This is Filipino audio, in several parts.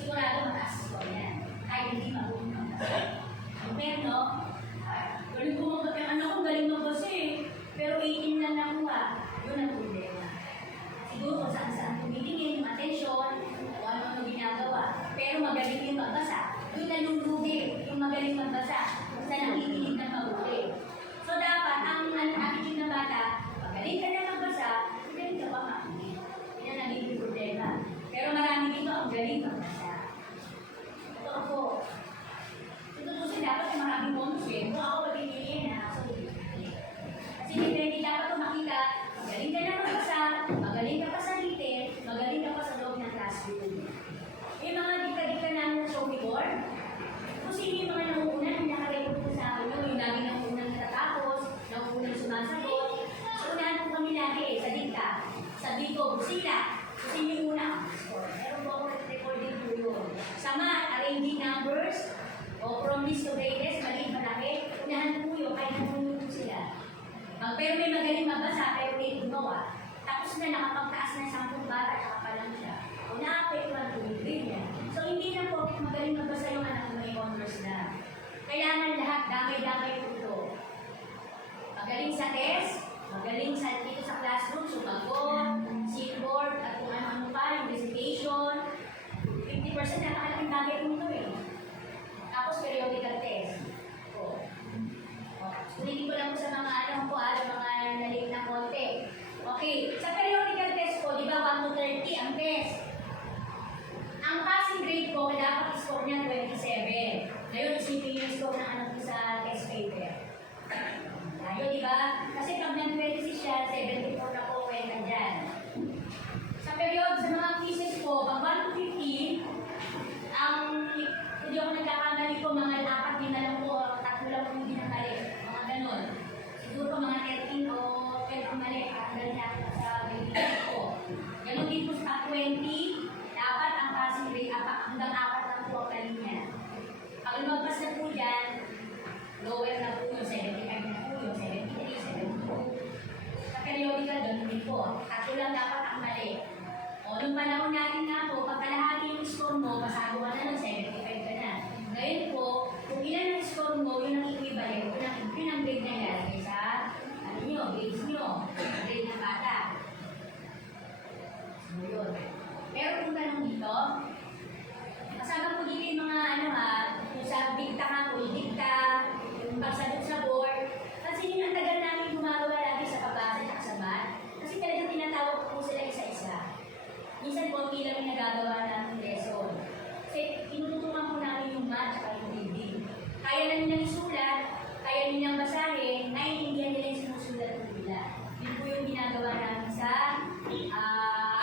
sigurado mataas score yan. Kahit hindi marunong magbasa. Pero no, galing ko magbasa. Yung anak ko galing magbasa eh. Pero 18 lang nakuha. Yun ang problema. Siguro kung saan-saan tumitingin yung atensyon, o ano-ano ginagawa. Pero magaling yung magbasa. Doon nalulugi yung magaling magbasa sa nakikinig ng mabuti. So dapat, ang attitude ng bata, magaling ka na magbasa, magaling ka pa makinig. Yan ang naging problema. Pero marami dito ang galing magbasa. Ito ako. Tututusin dapat yung maraming bonus eh. Kung ako pagpipiliin na, so kasi hindi dapat kung makita, magaling ka na magbasa, magaling ka pa sa written, magaling ka pa sa loob ng classroom. Yung mga dika-dika namin sa show before, kung sino yung mga nauuna, yung nakarecord ko sa akin yung lagi nauunang natatapos, nauunang sumasagot. So, unahan po kami lagi sa dika. Sabi ko, busila. Kung sino yung una, score. Meron po ako recording po yun. Sa math, arranging numbers, o from least to greatest, maliit malaki, unahan po yun, kahit namunod po sila. Pero may magaling magbasa, pero may gumawa. Tapos na nakapagtaas na 10 bata, saka pa lang siya. O na-apektuhan po yung grade niya. So, hindi na po magaling magbasa yung anak mo may honors na. Kailangan lahat, damay-damay po ito. Magaling sa test, magaling sa dito sa classroom, sumagot, seatboard, at kung ano-ano pa, yung recitation. 50% napakalaking bagay po ito eh. Tapos periodical test. Ulitin ko lang po sa mga mga nalate na konti. Okay, sa periodical test ko, di ba 1 to 30 ang test. Ang passing grade ko, dapat score niya 27. Ngayon, isipin yung score ng anak ko sa test paper. Tayo, di ba? Kasi pag nag-26 siya, 74 na po kwenta dyan. Sa period, sa mga quizzes ko, pag 1 to 15, hindi ako nagkakamali ko, mga 4 din na lang po, 3 lang po hindi nakali. Mga ganon. Siguro mga 13 o 12 ang mali, kakagaling natin sa grade ko. Ganon din po sa 20, dapat ang passing grade, hanggang 4 lang po ang galing niya. Pag lumagpas na po dyan, lower na po yung 75 na po yung 73, 72. Sa periodical, ganun din po. 3 lang dapat ang mali. O, nung panahon natin nga po, pag kalahati yung score mo, pasado ka na ng 75 ka na. Ngayon po, kung ilan ang score mo, yun ang equivalent, yun ang grade na ilalagay sa, grades nyo, grade ng bata. So, yun. Pero kung tanong dito, kasama po dito yung mga yung sa dikta nga po, yung dikta, yung pagsagot sa board. Kasi yun ang tagal namin gumagawa lagi sa pagbasa at sa math. Kasi talagang tinatawag po sila isa-isa. Minsan po, hindi lang nagagawa namin lesson. Kasi tinututukan po namin yung math at yung reading. Kaya na nilang isulat, kaya nilang basahin, naiintindihan nila yung sinusulat nila. Yun po yung ginagawa namin sa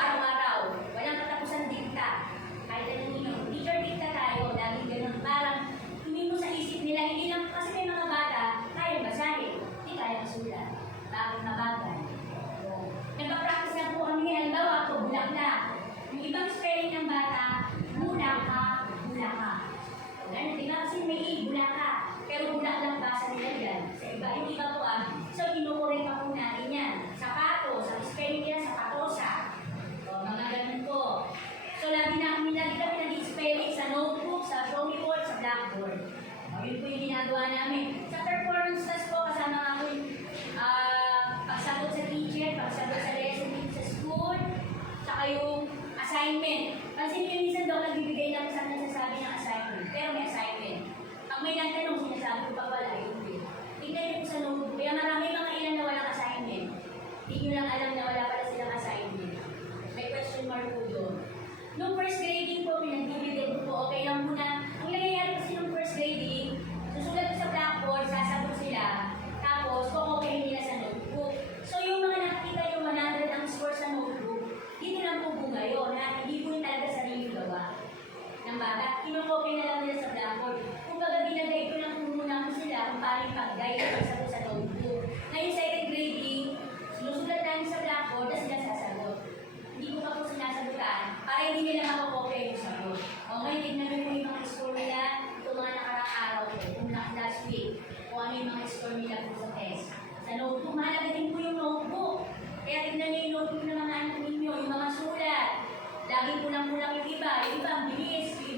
araw-araw. Walang katapusan dikta. Kahit ano yun, teacher dikta tayo, laging ganun. Parang hindi mo sa isip nila, hindi lang, kasi may mga bata, kaya basahin, hindi kaya masulat. Bakit na bagay? Nagpa-practice na po kami, halimbawa ako, bulak na. Yung ibang spelling ng bata, bulak ka, bulak ka. Ganun, di ba? Kasi may bulak ka. Pero bulak lang basa nila yan. Sa iba, yung iba po so kinukurek pa po natin yan. Sapatos, ang spelling nila sapatosa. O, mga ganun po. So, lagi kami nag-spelling sa notebook, sa drawing board, sa blackboard. O, yun po yung ginagawa namin. Sa performance test po, kasama nga po yung pagsagot sa teacher, pagsagot sa lesson dito sa school, saka yung assignment. Pansin niyo minsan daw nagbibigay lang sa nasasabi ng assignment, pero may assignment. Pag may nagtanong, sinasabi ko pag wala, hindi. Tingnan niyo po sa notebook. Kaya marami mga ilan na walang assignment. Hindi niyo lang alam na wala pala silang assignment. May question mark po doon. Nung first grading po, pinag-dividend po, okay lang muna. Ang nangyayari kasi nung first grading, susulat ko sa blackboard, sasagot sila, tapos okay nila sa notebook. So yung mga nakikita yung 100 ang score sa notebook, dito lang po bunga yun, na hindi po yung talaga sarili gawa ng bata. Kinukopy na lang nila sa blackboard. Kung baga binagay ko lang muna ko sila kung paano pag-guide ang sagot sa notebook. Ngayon second grading, sinusulat namin sa blackboard, tapos sila sasagot. Hindi ko pa po sinasagutan para hindi nila makakopy yung sagot. O ngayon, tignan mo yung mga score nila, itong mga nakarang araw ko, kung last week, kung ano yung mga score nila po sa test. Sa notebook, mahalaga din po yung notebook. Kaya tignan niyo yung notebook ng mga anak ninyo, yung mga sulat. Laging kulang-kulang yung iba ang bilis, yung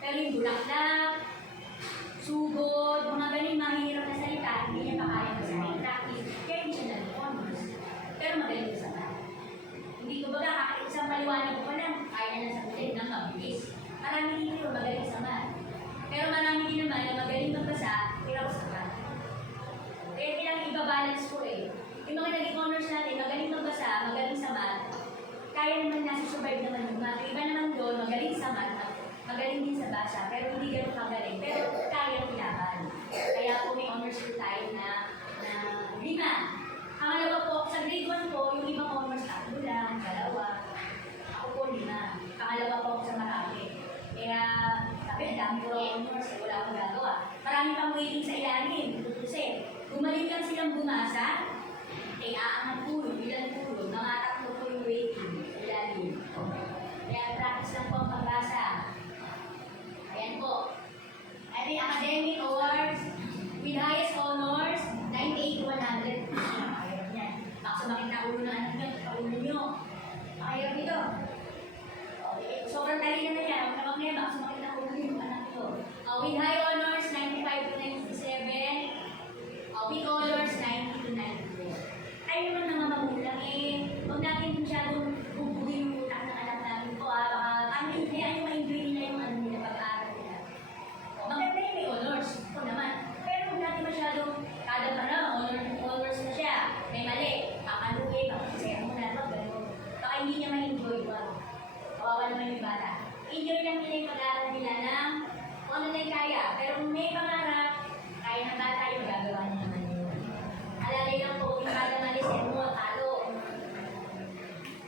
Pero yung bulaklak, sugod, mga ganun mahirap na salita, hindi niya pa kaya basahin. Practice, kaya hindi siya nag-honors. Pero magaling sa math. Hindi ko baga, isang maliwanag ko pa lang, kaya na sagutin ng mabilis. Marami dito magaling sa math. Pero marami din naman na magaling magbasa, pero sa math. Kaya kailangan ibabalance ko eh. Yung mga naging honors natin, magaling magbasa, magaling sa math, kaya naman nasa-survive naman yung math. Iba naman doon, magaling sa math, magaling din sa basa, pero hindi ganun kagaling. Pero kaya kailangan. Kaya po may honors po tayo na 5. Pangalawa po, sa grade 1 po, yung ibang honors, 3 lang, 2. Ako po 5. Pangalawa po ako sa Marami. Kaya, sabi, dami ko honors, wala akong gagawa. Marami pang waiting sa ilalim, tutusin. Gumaling lang silang bumasa, ay aangat pulo, ilan pulo, mga 3 po yung waiting sa ilalim. Kaya practice lang po ang pagbasa. Ayan po. At yung academic awards, with highest honors, 98 to 100. Mahirap niyan. Baka sumakit na ulo ng anak niyo, kaulo niyo. Mahirap nito. Sobrang dali naman yan. Huwag na mag-name, baka sumakit na ulo yung anak niyo. With high honors, 95 to 97. With honors, 90 to 94. Tayo naman mga magulang eh. Huwag natin masyadong bubugin yung utak ng anak namin po. Baka kaya yung ma-enjoy nila yung ano nila pag-aaral nila. Maganda yung may honors. Ito naman. Pero huwag natin masyadong kada pa na, honors na siya. May mali. Pakaluin, pakasaya mo na. Gano'n. Baka hindi niya ma-enjoy ba? Kawawa naman yung bata. Enjoy lang nila yung pag-aaral nila ng kung ano na yung kaya. Pero kung may pangarap, kaya ng bata yung gagawa niya naman yun. Alalay lang po, yung kada malisin mo, talo.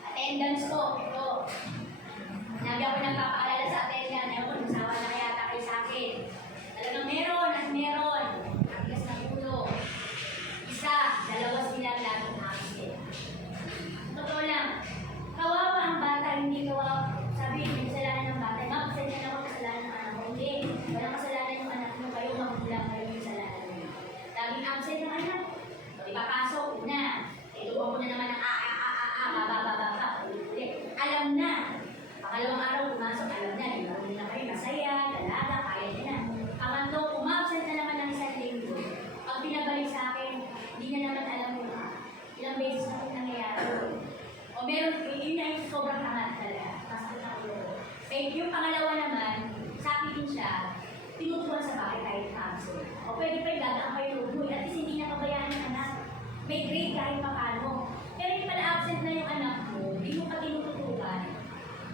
Attendance po, ito. Sinabi ako nagpapaalala sa attendance. Ewan ko, nasawa na kaya kayo sa akin. Talagang meron at meron. Tigas na ulo. 1, 2 sila laging absent. Totoo lang. Kawawa ang bata, hindi kawawa. Sabi, may kasalanan ng bata. Absent na ako kasalanan ng anak ko. Hindi. Walang kasalanan ng anak mo. Kayo magulang, kayo yung kasalanan mo. Laging absent ng anak. Ipapasok, una. Ituwa mo na naman ang bababa. Ulit. Alam na. Pangalawang araw pumasok, alam na. Hindi na kayo masaya, dalaga, kaya niya na. Pangatlo, umabsent na naman ng isang linggo. Pag pinabalik sa akin, hindi na naman alam mo ilang beses na kung nangyayari. O meron, yun na yung sobrang hangat talaga. Masakit na ulo. Eh, yung pangalawa naman, sa akin din siya, tinutuwan sa bakit kahit absent. O pwede pa yung gagaan kayo loob. At least hindi na kabayaan ng anak. May grade kahit paano. Pero hindi pala absent na yung anak mo, hindi mo pa tinututukan.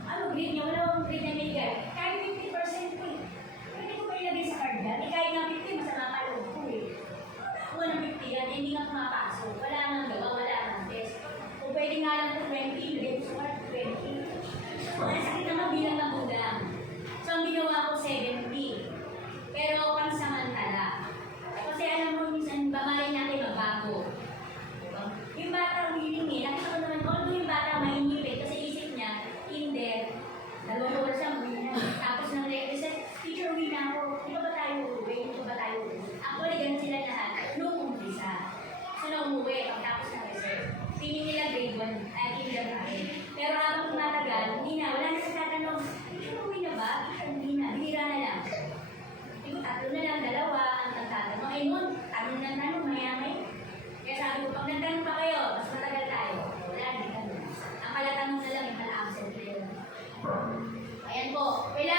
Ano grade niya? Wala akong grade na may guide. Kahit 50% po eh. Pwede ko pa ilagay sa card yan. Eh kahit nga 50, masama pa loob ko eh. Ako ng 50 yan, hindi nga pumapasok. Wala nang gawa, wala nang test. Kung pwede nga lang po 20, ilagay ko sa card 20. Ang sakit naman bilang magulang. So ang ginawa ko 70. Pero pansamantala. Kasi alam mo, minsan ba malay natin magbago. Yung bata willing eh. Nakita ko naman, although yung bata mahihipit kasi isip niya, hindi. 2 oras lang, uwi na. Tapos nang reset, teacher, uwi na ako. Di ba tayo uuwi? Di ba tayo uuwi? Actually, ganun sila lahat. Noong umpisa. So, nung umuwi, pagtapos ng reset. Feeling nila grade 1, kindergarten. Pero habang tumatagal, hindi na. Wala na sa tatanong, teacher, uwi na ba? Teacher,